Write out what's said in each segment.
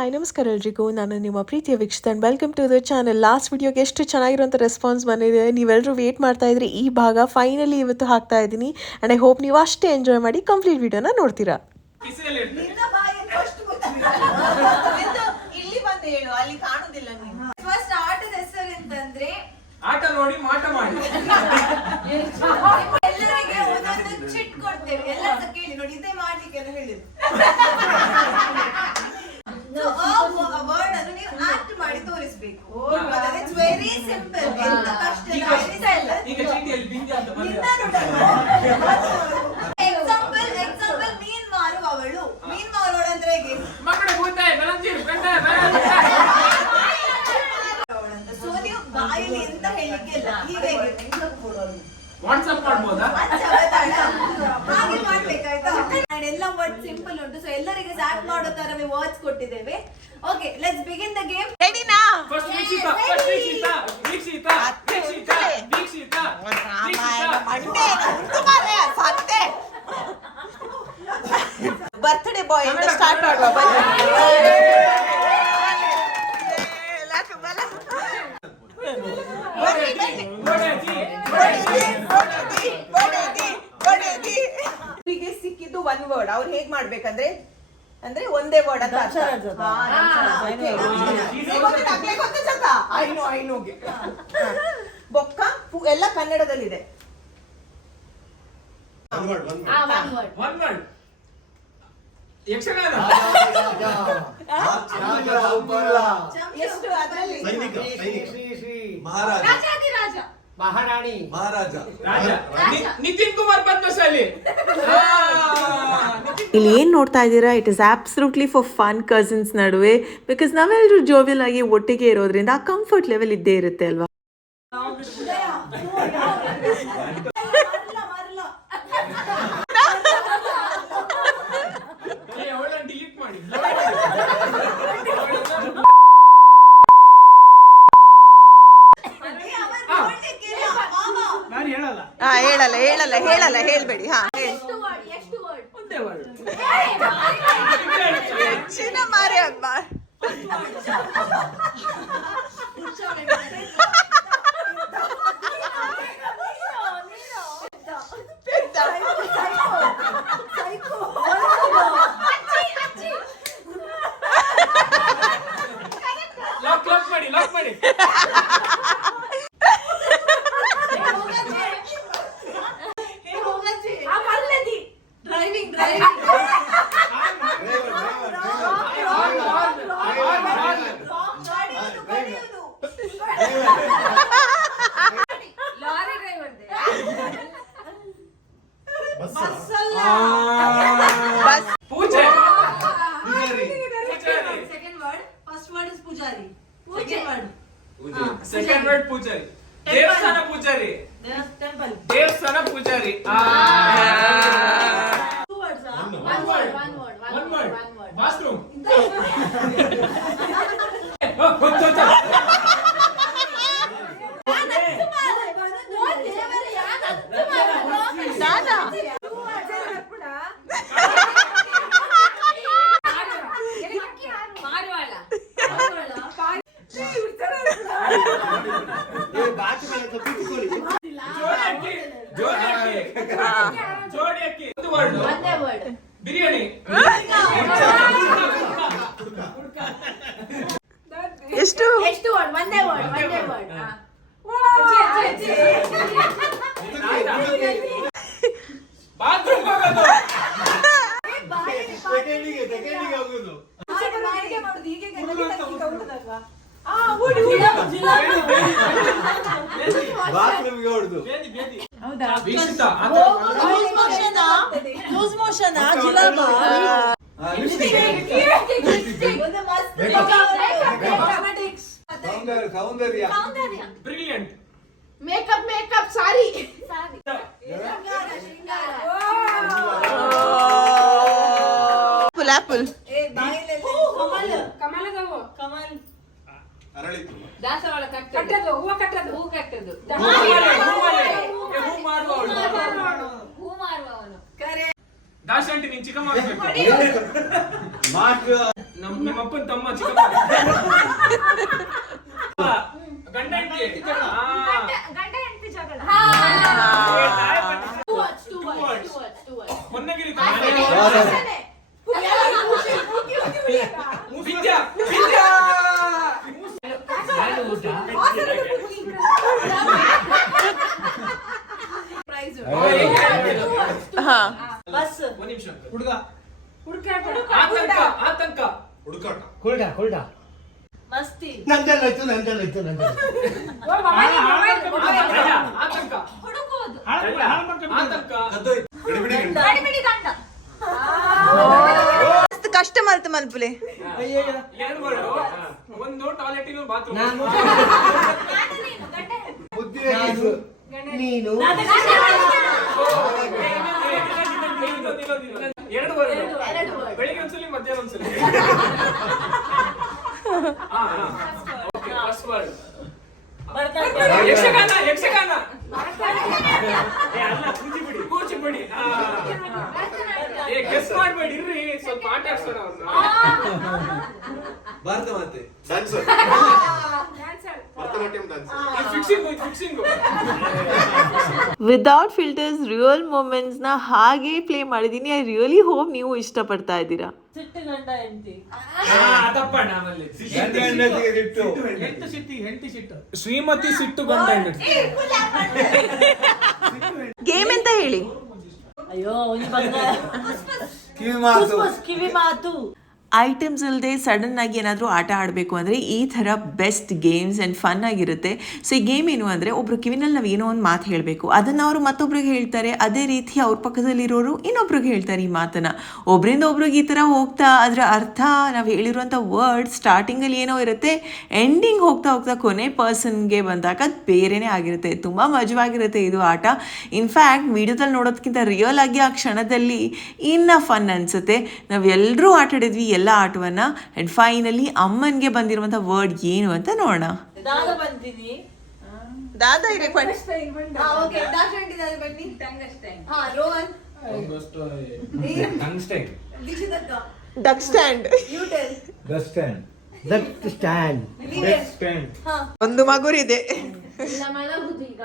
Hi ನಮಸ್ಕಾರ ಎಲ್ರಿಗೂ, ನಾನು ನಿಮ್ಮ ಪ್ರೀತಿಯ Veekshitha. Welcome to the channel. Last ವಿಡಿಯೋಗೆ ಎಷ್ಟು ಚೆನ್ನಾಗಿರೋಂಥ ರೆಸ್ಪಾನ್ಸ್ ಬಂದಿದೆ. ನೀವೆಲ್ಲರೂ ವೇಟ್ ಮಾಡ್ತಾ ಇದ್ರಿ. ಈ ಭಾಗ ಫೈನಲಿ ಇವತ್ತು ಹಾಕ್ತಾ ಇದ್ದೀನಿ. ಆ್ಯಂಡ್ ಐ ಹೋಪ್ ನೀವು ಅಷ್ಟೇ ಎಂಜಾಯ್ ಮಾಡಿ ಕಂಪ್ಲೀಟ್ ವಿಡಿಯೋನ ನೋಡ್ತೀರಾ. ಆಟ ನೋಡಿ ಮಾಟ ಮಾಡಿ ಎಲ್ಲರಿಗೆ ಒಂದೊಂದು ಚಿಟ್ ಕೊಡ್ತೇವೆ. ಎಲ್ಲ ಕೇಳಿ ನೋಡಿ, ಇದೇ ಮಾಡ್ಲಿಕ್ಕೆ ಹೇಳಿದ್ರು. ವರ್ಡ್ ಅನ್ನು ನೀವು ಆಕ್ಟ್ ಮಾಡಿ ತೋರಿಸಬೇಕು. It's very simple. ಎಂತ ಕಷ್ಟ ಇಲ್ಲ. ಈಗ ಚೀಟಿಯಲ್ಲಿ ಬಿಂದಿ ಅಂತ ಎಕ್ಸಾಂಪಲ್ ಮೀನ್ ಮಾರುವವಳು. ಮೀನ್ ಮಾರುವವಳು ಅಂದ್ರೆ ಹೇಗೆ? ಮಕ್ಕಳು ಕೂತಾಯಿ ಬೆಳಂಜೀರು ಸೊ ನೀವು ಬಾಯಲ್ಲಿ ಎಂತ ಹೇಳಿಕ್ಕೆ ಇಲ್ಲ. ಹೀಗೆ ವಾಟ್ಸ್ಆಪ್ ಮಾಡ್ಬೋದಾ? ಹಾಗೆ ಮಾಡ್ಬೇಕಾಯ್ತಾ? ಎಲ್ಲ ವರ್ಡ್ ಸಿಂಪಲ್ ಉಂಟು. ಸೊ ಎಲ್ಲರಿಗೆ ಆಕ್ಟ್ ಮಾಡೋ ತರವೇ ವರ್ಡ್ಸ್ ಕೊಟ್ಟಿದ್ದೇವೆ. Okay, let's begin the game. ರೆಡಿನಾ? ಫಸ್ಟ್ ವೀಕ್ಷಿತಾ ಬರ್ತ್ಡೇ ಬಾಯ್ ಅಂತ ಸ್ಟಾರ್ಟ್ ಮಾಡುವ. ಸಿಕ್ಕಿದ್ದು ಒನ್ ವರ್ಡ್. ಅವ್ರು ಹೇಗ್ ಮಾಡ್ಬೇಕಂದ್ರೆ ಅಂದ್ರೆ ಒಂದೇ ವರ್ಡ್ ಅಂತ ಬೊಕ್ಕ ಎಲ್ಲ ಕನ್ನಡದಲ್ಲಿದೆ. ಯಕ್ಷಗಾನ ಎಷ್ಟು ಅದರಲ್ಲಿ? ಮಹಾರಾಣಿ ರಾಜ ನಿತಿನ್ ಕುಮಾರ್ ಪದ್ಮಶಾಲಿ. ಇಲ್ಲಿ ಏನು ನೋಡ್ತಾ ಇದ್ದೀರಾ, it is absolutely for fun cousins ನಡುವೆ. ಬಿಕಾಸ್ ನಾವೆಲ್ಲರೂ ಜೋವಿಯಲ್ ಆಗಿ ಒಟ್ಟಿಗೆ ಇರೋದ್ರಿಂದ ಆ ಕಂಫರ್ಟ್ ಲೆವೆಲ್ ಇದ್ದೇ ಇರುತ್ತೆ ಅಲ್ವಾ. ಡಿಲೀಟ್ ಮಾಡಿ. ಹೇಳಲ್ಲ ಹೇಳ್ಬೇಡಿ. ಹೆಚ್ಚಿನ ಮಾರೆ ಅಮ್ಮ. ಲಾಕ್ ಮಾಡಿ. ಸೆಕೆಂಡ್ ವರ್ಡ್ ಪೂಜಾರಿ. ದೇವಸ್ಥಾನ ಪೂಜಾರಿ. ದೇವಸ್ಥಾನ ಪೂಜಾರಿ. One word bathroom. ಜೋಡಿ ಅಕ್ಕಿ. ಒಂದೇ ವರ್ಡ್ ಬಿರಿಯಾನಿ. ಎಷ್ಟು ವರ್ಡ್? ಒಂದೇ ವರ್ಡ್. ಬಾತ್ರೂಮ್ ಹೋಗೋದು. ಸೌಂದರ್ಯ. ಬ್ರಿಲಿಯಂಟ್. ಮೇಕಪ್ ಸಾರಿ. ಆಪಲ್. ಕಮಲ್. ಅರಳಿತು. ದಾಸವಾಳ ಕಟ್ಟದು. ಹೂ ಕಟ್ಟದು. ಹೂ ಮಾರುವವನು. ದಾಸಂಟಿ ನೀನ್ ಚಿಕ್ಕ ಮಾಡ್ಬೇಕು. ನಿಮ್ಮಪ್ಪನ ತಮ್ಮ ಚಿಕ್ಕಪ್ಪ. ಗಂಡ ಹೆಂಡತಿ. ಗಂಡ ಹೆಂಡತಿ ಜಗಳ. ಹೊನ್ನಗಿರಿ ವಿದ್ಯಾ. ಪ್ರೈಸ್ ಬಸ್ ಒಂದು ನಿಮಿಷ. ಹುಡುಗ ಹುಡುಕಾಟ. ಆತಂಕ. ಹುಡುಕಾಟ ಕುಲ್ಡ ಮಸ್ತಿ ನಂದೆಲ್ಲಾಯ್ತು ಆತಂಕ. ಹುಡುಕೋದು. ಆತಂಕ. ಕದ್ದೋಯ್ತು ಬಿಡಿ ಗಂಡ ಗಡಿಬಿಡಿ ಗಂಡ. ಕಷ್ಟ ಮಲ್ತು ಮಲ್ಪುಲೆ. ಎರಡು ವರ್ಡ್. ಒಂದು ಟಾಯ್ಲೆಟ್ ಇನ್ನೊಂದು ಬಾತ್ರೂಮ್. ನಾನು ನೀನು ಗಂಡ ಹೆಂಡತಿ. ಬುದ್ಧಿ ನೀನು ಎರಡು ವರ್ಡ್. ಬೆಳಿಗ್ಗೆ ಒಂದ್ಸಲಿ ಮಧ್ಯಾಹ್ನ ಒಂದ್ಸಲಿ. Okay first word. ಯಕ್ಷಗಾನ. ಅಲ್ಲ ಕೂಚಿಪುಡಿ. ಗೆಸ್ ಮಾಡ್ಬೇಡಿ ಇರ್ರಿ, ಸ್ವಲ್ಪ ಆಟ ಆಡ್ಸೋಣ ಅವ್ರನ್ನ. Bharat Mata dancer dancer. Bharatanatyam dancer fixing. Without filters real ಮೂಮೆಂಟ್ಸ್ನ ಹಾಗೆ ಪ್ಲೇ ಮಾಡಿದ್ದೀನಿ. ಐ ರಿಯಲಿ ಹೋಪ್ ನೀವು ಇಷ್ಟಪಡ್ತಾ ಇದ್ದೀರಾ. ಸಿಟ್ಟು ಗಂಡ ಹೆಂಡತಿ ತಪ್ಪಣ್ಣ ಆಮೇಲೆ. ಹೆಂಡತಿ ಸಿಟ್ಟು ಶ್ರೀಮತಿ ಸಿಟ್ಟು ಗಂಡ ಹೆಂಡತಿ. ಗೇಮ್ ಅಂತ ಹೇಳಿ. ಅಯ್ಯೋ ಒಂದು ಬಂಗಾರ ಕಿವಿ ಮಾತು ಕಿವಿ ಮಾತು. ಐಟಮ್ಸ್ ಇಲ್ಲದೆ ಸಡನ್ ಆಗಿ ಏನಾದರೂ ಆಟ ಆಡಬೇಕು ಅಂದರೆ ಈ ಥರ ಬೆಸ್ಟ್ ಗೇಮ್ಸ್ ಆ್ಯಂಡ್ ಫನ್ ಆಗಿರುತ್ತೆ. ಸೊ ಈ ಗೇಮ್ ಏನು ಅಂದರೆ ಒಬ್ಬರು ಕಿವಿನಲ್ಲಿ ನಾವು ಏನೋ ಒಂದು ಮಾತು ಹೇಳಬೇಕು, ಅದನ್ನು ಅವರು ಮತ್ತೊಬ್ರಿಗೆ ಹೇಳ್ತಾರೆ. ಅದೇ ರೀತಿ ಅವ್ರ ಪಕ್ಕದಲ್ಲಿರೋರು ಇನ್ನೊಬ್ರಿಗೆ ಹೇಳ್ತಾರೆ ಈ ಮಾತನ್ನು. ಒಬ್ಬರಿಂದ ಒಬ್ರಿಗೆ ಈ ಥರ ಹೋಗ್ತಾ ಅದರ ಅರ್ಥ ನಾವು ಹೇಳಿರುವಂಥ ವರ್ಡ್ ಸ್ಟಾರ್ಟಿಂಗಲ್ಲಿ ಏನೋ ಇರುತ್ತೆ, ಎಂಡಿಂಗ್ ಹೋಗ್ತಾ ಕೊನೆ ಪರ್ಸನ್ಗೆ ಬಂದಾಗ ಅದು ಬೇರೆಯೇ ಆಗಿರುತ್ತೆ. ತುಂಬ ಮಜವಾಗಿರುತ್ತೆ ಇದು ಆಟ. ಇನ್ಫ್ಯಾಕ್ಟ್ ವಿಡಿಯೋದಲ್ಲಿ ನೋಡೋದಕ್ಕಿಂತ ರಿಯಲ್ ಆಗಿ ಆ ಕ್ಷಣದಲ್ಲಿ ಇನ್ನೂ ಫನ್ ಅನಿಸುತ್ತೆ. ನಾವೆಲ್ಲರೂ ಆಟಾಡಿದ್ವಿ ಎಲ್ಲ ಆಟವನ್ನು. ಆ್ಯಂಡ್ ಫೈನಲಿ ಅಮ್ಮನಿಗೆ ಬಂದಿರುವಂಥ ವರ್ಡ್ ಏನು ಅಂತ ನೋಡೋಣ. ದಾದ ಬಂತೀನಿ. ದಾದಾ ಇದೆ ಬನ್ನಿ. ಓಕೆ. ಬನ್ನಿ. ಟಂಗಸ್ಟೈನ್. ರೋಹನ್. ಟಂಗ್ಸ್ಟೈನ್. ದೀಕ್ಷಿತಕ್ಕ. Duck stand. You tell. That stand ಒಂದು ಮಗುರಿದೆ. ಇಲ್ಲ ಮಲಗುದು ಈಗ.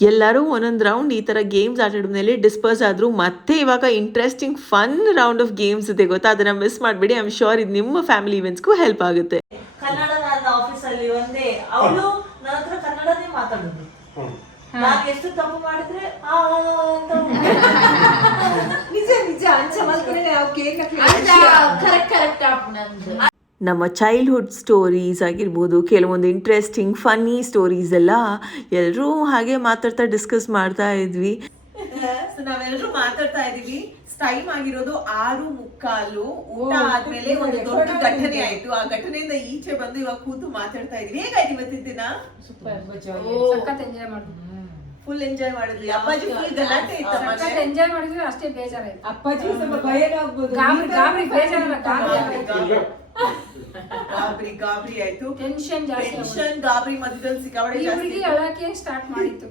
ಎಲ್ಲರೂ ಒಂದೊಂದು ರೌಂಡ್ ಈ ಥರ ಗೇಮ್ಸ್ ಆಟಾಡಿದ ಮೇಲೆ ಡಿಸ್ಪರ್ಸ್ ಆದರೂ ಮತ್ತೆ ಇವಾಗ interesting fun round of games ಇದೆ ಗೊತ್ತಾ. ಅದನ್ನು ಮಿಸ್ ಮಾಡಬೇಡಿ. ಐ ಆಮ್ ಶ್ಯೂರ್ ಇದು ನಿಮ್ಮ ಫ್ಯಾಮಿಲಿ ಇವೆಂಟ್ಸ್ಗೂ ಹೆಲ್ಪ್ ಆಗುತ್ತೆ. ಕನ್ನಡ ನನ್ನ ಆಫೀಸಲ್ಲಿ ಒಂದೇ ಅವಳು ನನ್ನ ಹತ್ರ ಕನ್ನಡನೇ ಮಾತಾಡೋದು. ನಾನು ಎಷ್ಟು ತಪ್ಪು ಮಾಡಿದ್ರೆ ನಿಜ ಅಂಚ ಮಲ್ಕೊಂಡೆ ನಾವು ಕೇಕ್ ಕರೆಕ್ಟ್ ಆಪ್ ನಂದು. ನಮ್ಮ ಚೈಲ್ಡ್ಹುಡ್ ಸ್ಟೋರೀಸ್ ಆಗಿರ್ಬೋದು, ಕೆಲವೊಂದು ಇಂಟ್ರೆಸ್ಟಿಂಗ್ ಫನ್ನಿ ಸ್ಟೋರೀಸ್ ಎಲ್ಲ ಎಲ್ಲರೂ ಹಾಗೆ ಮಾತಾಡ್ತಾ ಡಿಸ್ಕಸ್ ಮಾಡ್ತಾ ಇದ್ವಿ. ಸೊ ನಾವೆಲ್ಲರೂ ಮಾತಾಡ್ತಾ ಇದೀವಿ. ಟೈಮ್ ಆಗಿರೋದು 6:45. ಊಟ ಆದ್ಮೇಲೆ ಒಂದು ದೊಡ್ಡ ಘಟನೆ ಆಯ್ತು. ಆ ಘಟನೆಯಿಂದ ಈಚೆ ಬಂದು ಇವಾಗ ಕೂತು ಮಾತಾಡ್ತಾ ಇದೀವಿ. ಹೇಗಾಯ್ತು ಇವತ್ತಿನ ದಿನ? ಸಖತ್ ಎಂಜಾಯ್ ಮಾಡಿದ್ವಿ. ಫುಲ್ ಎಂಜಾಯ್ ಮಾಡಿದ್ವಿ. ಅಪ್ಪಾಜಿ ಫುಲ್ ಗಲಾಟೆ ಇತ್ತು. ಸಖತ್ ಎಂಜಾಯ್ ಮಾಡಿದ್ವಿ. ಅಷ್ಟೇ ಬೇಜಾರಾಯ್ತು. ಅಪ್ಪಾಜಿ ಸ್ವಲ್ಪ ಭಯನ ಆಗ್ಬೋದು. ಗಾಬರಿ ಬೇಜಾರಲ್ಲ. ಗಾಬರಿ ಆಯ್ತು. ಟೆನ್ಷನ್ ಜಾಸ್ತಿ. ಟೆನ್ಷನ್ ಗಾಬರಿ ಮಧ್ಯದಲ್ಲಿ ಸಿಕ್ಕಾಪಟ್ಟೆ ಜಾಸ್ತಿ. ಹುಡುಗಿ ಅಳಕ್ಕೆ ಸ್ಟಾರ್ಟ್ ಮಾಡಿತ್ತು.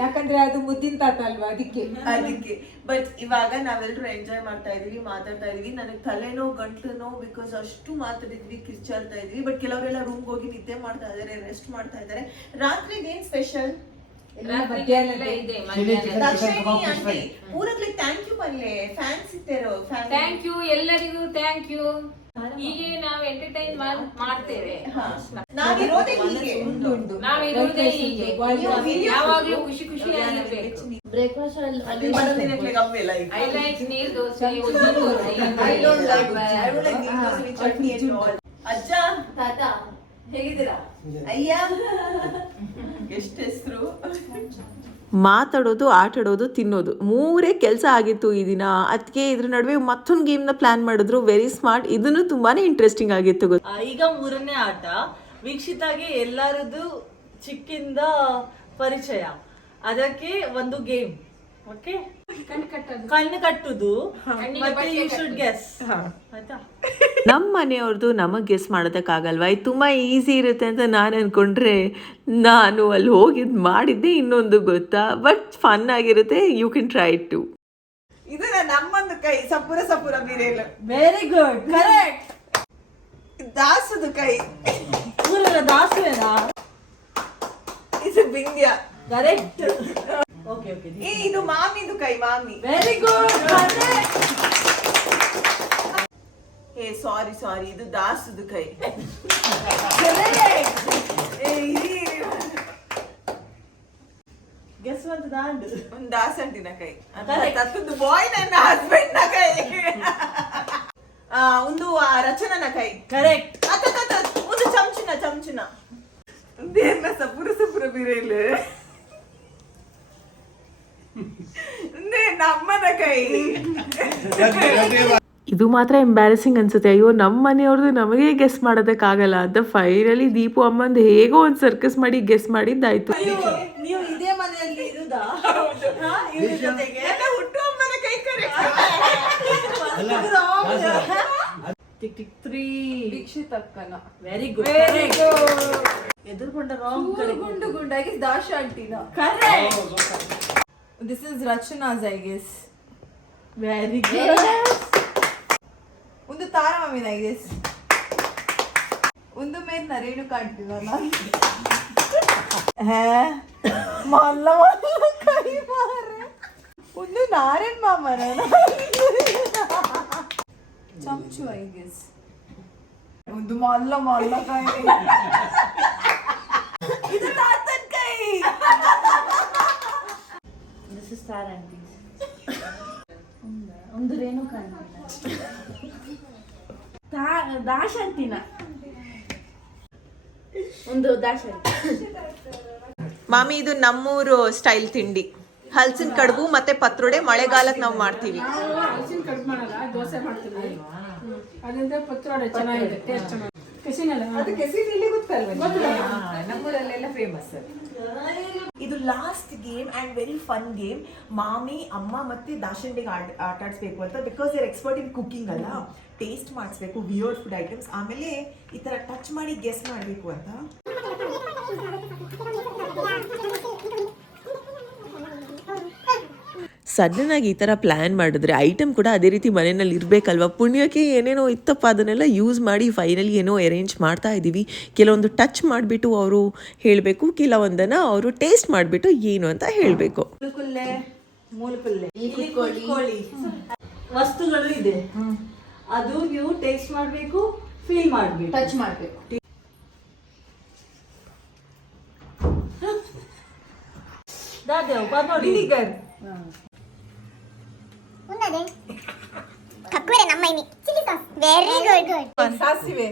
ಯಾಕಂದ್ರೆ ಅದು ಮುದ್ದಿನ ತಾತ ಅಲ್ವಾ, ಅದಕ್ಕೆ. ಬಟ್ ಇವಾಗ ನಾವೆಲ್ಲರೂ ಎಂಜಾಯ್ ಮಾಡ್ತಾ ಇದೀವಿ, ಮಾತಾಡ್ತಾ ಇದೀವಿ. ನನಗೆ ತಲೆನೋ ಗಂಟಲು ನೋವು, ಬಿಕಾಸ್ ಅಷ್ಟು ಮಾತಾಡಿದ್ವಿ, ಕಿರ್ಚಾಡ್ತಾ ಇದ್ವಿ. ಬಟ್ ಕೆಲವರೆಲ್ಲ ರೂಮ್ಗೆ ಹೋಗಿ ನಿದ್ದೆ ಮಾಡ್ತಾ ಇದಾರೆ, ರೆಸ್ಟ್ ಮಾಡ್ತಾ ಇದಾರೆ. ರಾತ್ರಿಗೆ ಏನ್ ಸ್ಪೆಷಲ್? ಪೂರಕ್ಲಿ ಥ್ಯಾಂಕ್ ಯು ಬಲ್ಲೆ. ಫ್ಯಾನ್ಸ್ ಇತ್ತೇರೋ. ಥ್ಯಾಂಕ್ ಯು ಎಲ್ಲರಿಗೂ. Thank you. ಹೀಗೆ ನಾವು ಎಂಟರ್ಟೈನ್ ಮಾಡ್ತೇವೆ. ನಾವಿರೋದೇ ಹೀಗೆ. ನಾವಿರುವುದೇ ಹೀಗೆ. ಯಾವಾಗ್ಲೂ ಖುಷಿಯಾಗಿರ್ಬೇಕು. ಬ್ರೇಕ್ಫಾಸ್ಟ್ ಅಲ್ಲಿ ಬರೋದಿನಕ್ಕೆ ಗಮ್ಮಿಲ್ಲ ಈಗ. ಐ ಲೈಕ್ ನೀರ್ ದೋಸೆ, ಉದ್ದಿನ ದೋಸೆ. I don't like ನೀರ್ ದೋಸೆ, ಚಟ್ನಿ and all. ಅಜ್ಜ ತಾತ ಹೇಗಿದ್ದೀರಾ? ಅಯ್ಯ ಎಷ್ಟು ಹೆಸರು. ಮಾತಾಡೋದು, ಆಟಾಡೋದು, ತಿನ್ನೋದು, ಮೂರೇ ಕೆಲಸ ಆಗಿತ್ತು ಈ ದಿನ. ಅದಕ್ಕೆ ಇದ್ರ ನಡುವೆ ಮತ್ತೊಂದು ಗೇಮ್ನ ಪ್ಲಾನ್ ಮಾಡಿದ್ರು. Very smart. ಇದನ್ನು ತುಂಬಾನೇ ಇಂಟ್ರೆಸ್ಟಿಂಗ್ ಆಗಿತ್ತು ಗೊತ್ತಾ. ಈಗ 3ನೇ ಆಟ. ವೀಕ್ಷಿತಾಗೆ ಎಲ್ಲರದು ಚಿಕ್ಕಿಂದ ಪರಿಚಯ. ಅದಕ್ಕೆ ಒಂದು ಗೇಮ್. ಓಕೆ, ಕಣ್ಣು ಕಟ್ಟುದು. ಮತ್ತೆ ಯು ಶುಡ್ ಗೆಸ್. ಆಯ್ತಾ? ನಮ್ಮ ಮನೆಯವ್ರದ್ದು ನಮಗೆ ಗೆಸ್ ಮಾಡೋದಕ್ಕಾಗಲ್ವಾ? ಇದು ತುಂಬ ಈಸಿ ಇರುತ್ತೆ ಅಂತ ನಾನು ಅಂದ್ಕೊಂಡ್ರೆ ನಾನು ಅಲ್ಲಿ ಹೋಗಿದ್ದು ಮಾಡಿದ್ದೆ ಇನ್ನೊಂದು ಗೊತ್ತಾ. ಬಟ್ ಫನ್ ಆಗಿರುತ್ತೆ. You can try to. ಇದು ನಮ್ಮೊಂದು ಕೈ ಸಪುರ ಸಪುರ ಬೀರೇಲು. Very good, correct. ದಾಸದು ಕೈ. ಊರಲ್ಲ ದಾಸುವೇನಾ? ಇದು ಬಿಂದ್ಯ. ಕರೆಕ್ಟ್. Okay okay. ಇದು ಮಾಮಿದು ಕೈ, ಮಾಮಿ. Very good, correct. ಸಾರಿ ಇದು ದಾಸದು ಕೈ. ಗೆಸ್ ಒಂದು ದಾಂಡು. ಒಂದು ದಾಸಂಟಿನ ಕೈ. ತತ್ತೊಂದು ಬಾಯ್ ನನ್ನ ಹಸ್ಬೆಂಡ್ ನ ಕೈ. ಒಂದು ರಚನನ ಕೈ. ಕರೆಕ್ಟ್. ಒಂದು ಚಮಚನ ಒಂದೇನ ಸಪುರ ಬೀರೇಲು. ನಮ್ಮನ ಕೈ. ಇದು ಮಾತ್ರ ಎಂಬ್ಯಾರಸಿಂಗ್ ಅನ್ಸುತ್ತೆ. ಅಯ್ಯೋ ನಮ್ಮ ಮನೆಯವ್ರದ್ದು ನಮಗೆ ಗೆಸ್ ಮಾಡೋದಕ್ಕಾಗಲ್ಲ ಅಂತ ಫೈನಲಿ ದೀಪು ಅಮ್ಮಂದು ಹೇಗೋ ಒಂದು ಸರ್ಕಸ್ ಮಾಡಿ ಗೆಸ್ ಮಾಡಿದ್ದಾಯ್ತು. ನೀವು ಇದೇ ಮನೆಯಲ್ಲಿ ಇರುದಾ? ಹುಟ್ಟುಹಬ್ಬನ ಕೈ ಕರೆ. Tick tick 3. ದೀಕ್ಷಿತ್ ಅಕ್ಕನ. Very good. ಎದುರುಕೊಂಡ ರಾಂಗ್ ಕಡೆ. ಗುಂಡಾಗಿ ದಾಶ ಆಂಟಿನ. Correct. This is Rachana's I guess. Very good. ಒಂದು ತಾರ ಮಾಮಿನ ಐ ಗೆಸ್. ಒಂದು ಮೇಲ್ ನರೇನು ಕಾಣ್ತೀವಲ್ಲ. ಮಲ್ಲ ಕೈ ಮಾರೆ. ಒಂದು ನಾರಾಯಣ್ ಮಾಮನ ಚಮಚು ಐ ಗೆಸ್. ಒಂದು ಮಲ್ಲ ಕೈ. ಇದು ತಾತನ್ ಕೈ. This is star aunty. ಒಂದು ರೇಣು ಕಾಣ್ತಿಲ್ಲ. ದಾಶ್ ಅಂಟಿನ. ಒಂದು ದಾಶ್ ಅಂಟಿ. ಮಾಮಿ ಇದು ನಮ್ಮೂರು ಸ್ಟೈಲ್ ತಿಂಡಿ. ಹಲಸಿನ ಕಡುಬು ಮತ್ತೆ ಪತ್ರೊಡೆ ಮಳೆಗಾಲಕ್ಕೆ ನಾವು ಮಾಡ್ತೀವಿ. ಹಲಸಿನ ಕಡುಬು ಮಾಡಲ್ಲ, ದೋಸೆ ಮಾಡ್ತೀವಿ. ಅದರಿಂದ ಪತ್ರೊಡೆ ಚೆನ್ನಾಗಿದೆ, ಟೇಸ್ಟ್ ಚೆನ್ನಾಗಿದೆ. ಕೆಸಿನಲ್ಲ ಅದು ಕೆಸಿ ತಿಂಡಿ ಗೊತ್ತಲ್ವ? ನಮ್ಮೂರಲ್ಲೆಲ್ಲ ಫೇಮಸ್. ಇದು last game and very fun game. ಮಾಮಿ ಅಮ್ಮ ಮತ್ತೆ ದಾಶಂಡಿಗೆ ಆಟ ಆಡಿಸ್ಬೇಕು ಅಂತ, because they're expert in cooking ಅಲ್ಲ. ಟೇಸ್ಟ್ ಮಾಡಿಸ್ಬೇಕು ವಿಯರ್ಡ್ ಫುಡ್ ಐಟಮ್ಸ್, ಆಮೇಲೆ ಈ ತರ ಟಚ್ ಮಾಡಿ ಗೆಸ್ ಮಾಡಬೇಕು ಅಂತ. ಸಡನ್ ಆಗಿ ಈ ಥರ ಪ್ಲ್ಯಾನ್ ಮಾಡಿದ್ರೆ ಐಟಮ್ ಕೂಡ ಅದೇ ರೀತಿ ಮನೆಯಲ್ಲಿ ಇರಬೇಕಲ್ವ. ಪುಣ್ಯಕ್ಕೆ ಏನೇನೋ ಇತ್ತಪ್ಪ ಅದನ್ನೆಲ್ಲ ಯೂಸ್ ಮಾಡಿ ಫೈನಲಿ ಏನೋ ಅರೇಂಜ್ ಮಾಡ್ತಾ ಇದ್ದೀವಿ. ಕೆಲವೊಂದು ಟಚ್ ಮಾಡಿಬಿಟ್ಟು ಅವರು ಹೇಳಬೇಕು, ಕೆಲವೊಂದನ್ನು ಅವರು ಟೇಸ್ಟ್ ಮಾಡಿಬಿಟ್ಟು ಏನು ಅಂತ ಹೇಳಬೇಕು. ಮೂಲಕುಲ್ಲೆ ಇಲ್ಲಿ ಕೂತ್ಕೊಳ್ಳಿ. ವಸ್ತುಗಳು ಇದೆ, ಅದು ನೀವು ಟೇಸ್ಟ್ ಮಾಡಬೇಕು, ಫೀಲ್ ಮಾಡಬೇಕು, ಟಚ್ ಮಾಡಬೇಕು. ದಾದೇವ್ ಬಾ ನೋಡಿ. ವಿನಿಗರ್. ಉನ್ನದೆ ಕಕ್ಕುರೆ ನಮ್ಮೈನಿ ಚಿಲ್ಲಿ ಸಾಸ್ ವೆರಿ ಗುಡ್. ಸಾಸಿವೆ.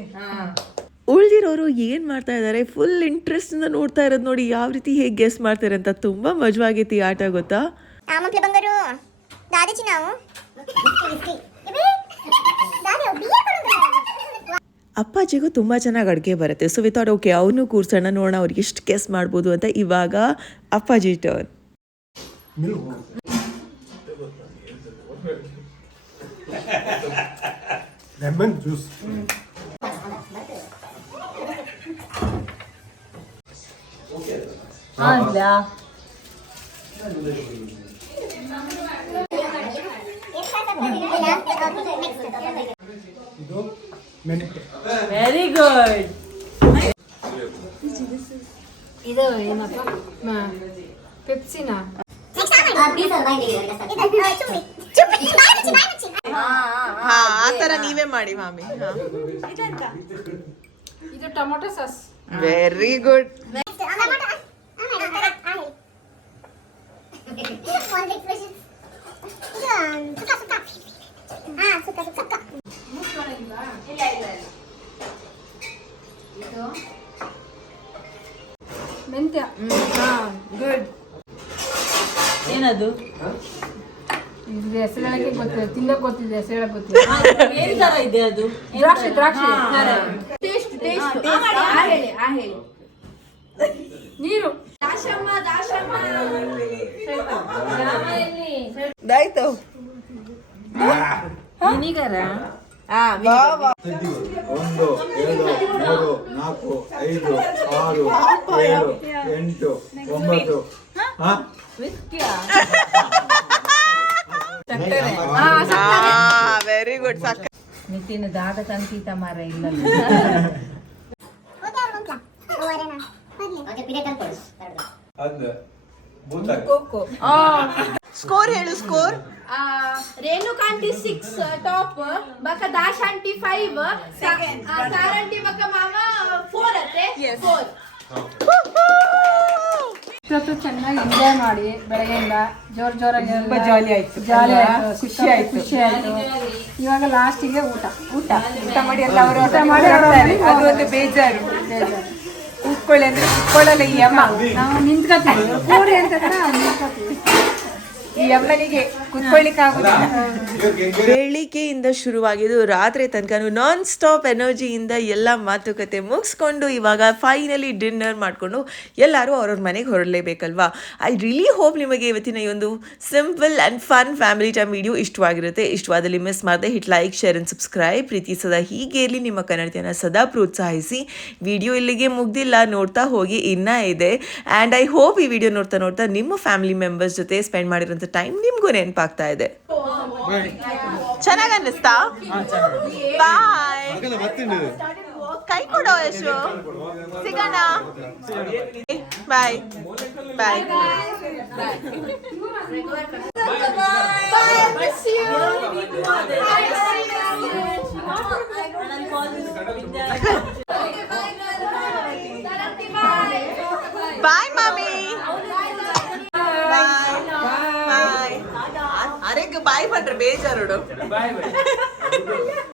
ಉಳಿದಿರೋರು ಏನು ಮಾಡ್ತಾ ಇದ್ದಾರೆ, ಫುಲ್ ಇಂಟ್ರೆಸ್ಟಿಂದ ನೋಡ್ತಾ ಇರೋದು ನೋಡಿ, ಯಾವ ರೀತಿ ಹೇಗೆ ಗೆಸ್ ಮಾಡ್ತಾರೆ ಅಂತ. ತುಂಬ ಮಜವಾಗೈತಿ ಆಟ, ಗೊತ್ತಾ? ಆಮಪ್ಲೆ ಬಂಗಾರು ದಾದಚಿ ನಾವು ಅಪ್ಪಾಜಿಗೂ ತುಂಬ ಚೆನ್ನಾಗಿ ಅಡುಗೆ ಬರುತ್ತೆ. ಸೊ ವಿತೌಟ್ ಓಕೆ ಅವನು ಕೂರ್ಸೋಣ, ನೋಡೋಣ ಅವ್ರಿಗೆ ಎಷ್ಟು ಗೆಸ್ ಮಾಡ್ಬೋದು ಅಂತ. ಇವಾಗ ಅಪ್ಪಾಜಿ ಟರ್ನ್. Lemon juice. ಇದು ಮೆಂತೆ. Very good. ಇದು ಏನಪ್ಪ, ಪೆಪ್ಸಿನ. ಹಾ, ಆ ತರ ನೀವೇ ಮಾಡಿ ಮಾಮಿ. ಇದು ಟೊಮೊಟೊ ಸಾಸ್. Very good. ಮೆಂತ್ಯ. ಗುಡ್. ಏನದು? ಇದು ಹೆಸರು ಹೇಳಕ್ಕೆ ಗೊತ್ತಿಲ್ಲ, ತಿನ್ನಕ್ ಗೊತ್ತಿದೆ, ಹೆಸರು ಹೇಳಕ್ ಗೊತ್ತಿಲ್ಲ. ಏನ್ ತರ ಇದೆ ಅದು? ದ್ರಾಕ್ಷಿ. ಟೇಸ್ಟ್ ಹೇಳಿ. ನೀರು. ದಾಯ್ತು. ವಿನಿಗರ. 1 2 3 4 5 6 7 8 9. ವಿಸ್ಕಿಯ. ಹಾ, ಗುಡ್ ಸಾಕು. ನಿತಿನ್ ದಾದ ತಂತೀತ ಮಾರ ಇಲ್ಲ ಅದು ಸ್ಕೋರ್ ಹೇಳು, ಸ್ಕೋರ್. ರೇಣುಕಾಂಟಿ 6 ಟಾಪ್ ಬಕ ದಾಶ್ ಆಂಟಿ 5 ಸಾರಂಟಿ ಬಕ ಮಾಮ 4 ಅತ್ತೆ 4. ಇಷ್ಟೊತ್ತು ಚೆನ್ನಾಗಿ ಎಂಜಾಯ್ ಮಾಡಿ ಬೆಳಗ್ಗೆಯಿಂದ ಜೋರಾಗಿ ತುಂಬಾ ಜಾಲಿ ಆಯ್ತು, ಖುಷಿ ಆಯ್ತು. ಇವಾಗ ಲಾಸ್ಟಿಗೆ ಊಟ ಮಾಡಿ ಎಲ್ಲ ಅವರು ಅದು ಒಂದು ಬೇಜಾರು. ಕೂತ್ಕೊಳ್ಳಿ ಅಂದ್ರೆ ಕೂತ್ಕೊಳ್ಳಲ್ಲ ಈ ಅಮ್ಮ. ನಾವು ನಿಂತ್ಕೋತೀವಿ ಕೂರಿ ಅಂತಂದ್ರೆ ನಾವು ನಿಂತ್ಕೋತೀವಿ. ಈ ಅಮ್ಮನಿಗೆ ಕೂತ್ಕೊಳ್ಳಿಕ್ಕೆ ಆಗುದಿಲ್ಲ. ಬೆಳಿಗ್ಗೆಯಿಂದ ಶುರುವಾಗಿದ್ದು ರಾತ್ರಿ ತನಕ ನಾನ್ ಸ್ಟಾಪ್ ಎನರ್ಜಿಯಿಂದ ಎಲ್ಲ ಮಾತುಕತೆ ಮುಗಿಸ್ಕೊಂಡು ಇವಾಗ ಫೈನಲಿ ಡಿನ್ನರ್ ಮಾಡಿಕೊಂಡು ಎಲ್ಲರೂ ಅವ್ರವ್ರ ಮನೆಗೆ ಹೊರಡಲೇಬೇಕಲ್ವಾ. ಐ ರಿಲಿ ಹೋಪ್ ನಿಮಗೆ ಇವತ್ತಿನ ಈ ಒಂದು simple and fun family time video ಇಷ್ಟವಾಗಿರುತ್ತೆ. ಇಷ್ಟವಾದಲ್ಲಿ ಮಿಸ್ ಮಾಡದೆ hit like, share and subscribe. ಪ್ರೀತಿ ಸದಾ ಹೀಗೆ ಇರಲಿ, ನಿಮ್ಮ ಕನ್ನಡತಿಯನ್ನು ಸದಾ ಪ್ರೋತ್ಸಾಹಿಸಿ. ವಿಡಿಯೋ ಇಲ್ಲಿಗೆ ಮುಗ್ದಿಲ್ಲ, ನೋಡ್ತಾ ಹೋಗಿ ಇನ್ನೂ ಇದೆ. ಆ್ಯಂಡ್ ಐ ಹೋಪ್ ಈ ವಿಡಿಯೋ ನೋಡ್ತಾ ನಿಮ್ಮ ಫ್ಯಾಮಿಲಿ ಮೆಂಬರ್ಸ್ ಜೊತೆ ಸ್ಪೆಂಡ್ ಮಾಡಿರೋಂಥ ಟೈಮ್ ನಿಮಗೂ ನೆನಪಾಗ್ತಾ ಇದೆ. ಚೆನ್ನಾಗಿ ಅನ್ನಿಸ್ತಾ? ಬಾಯ್. ಕೈ ಕೊಡೋ ಯಶು, ಸಿಗೋಣ. ಬಾಯ್ ಬಾಯ್. ಬಾಯ್ ಮಾಮಿ. ಬಾಯ್. ಅರೆಗೆ ಬಾಯ್ ಮಾಡ್ರೆ ಬೇಜಾರು. ಬಾಯ್ ಬಾಯ್.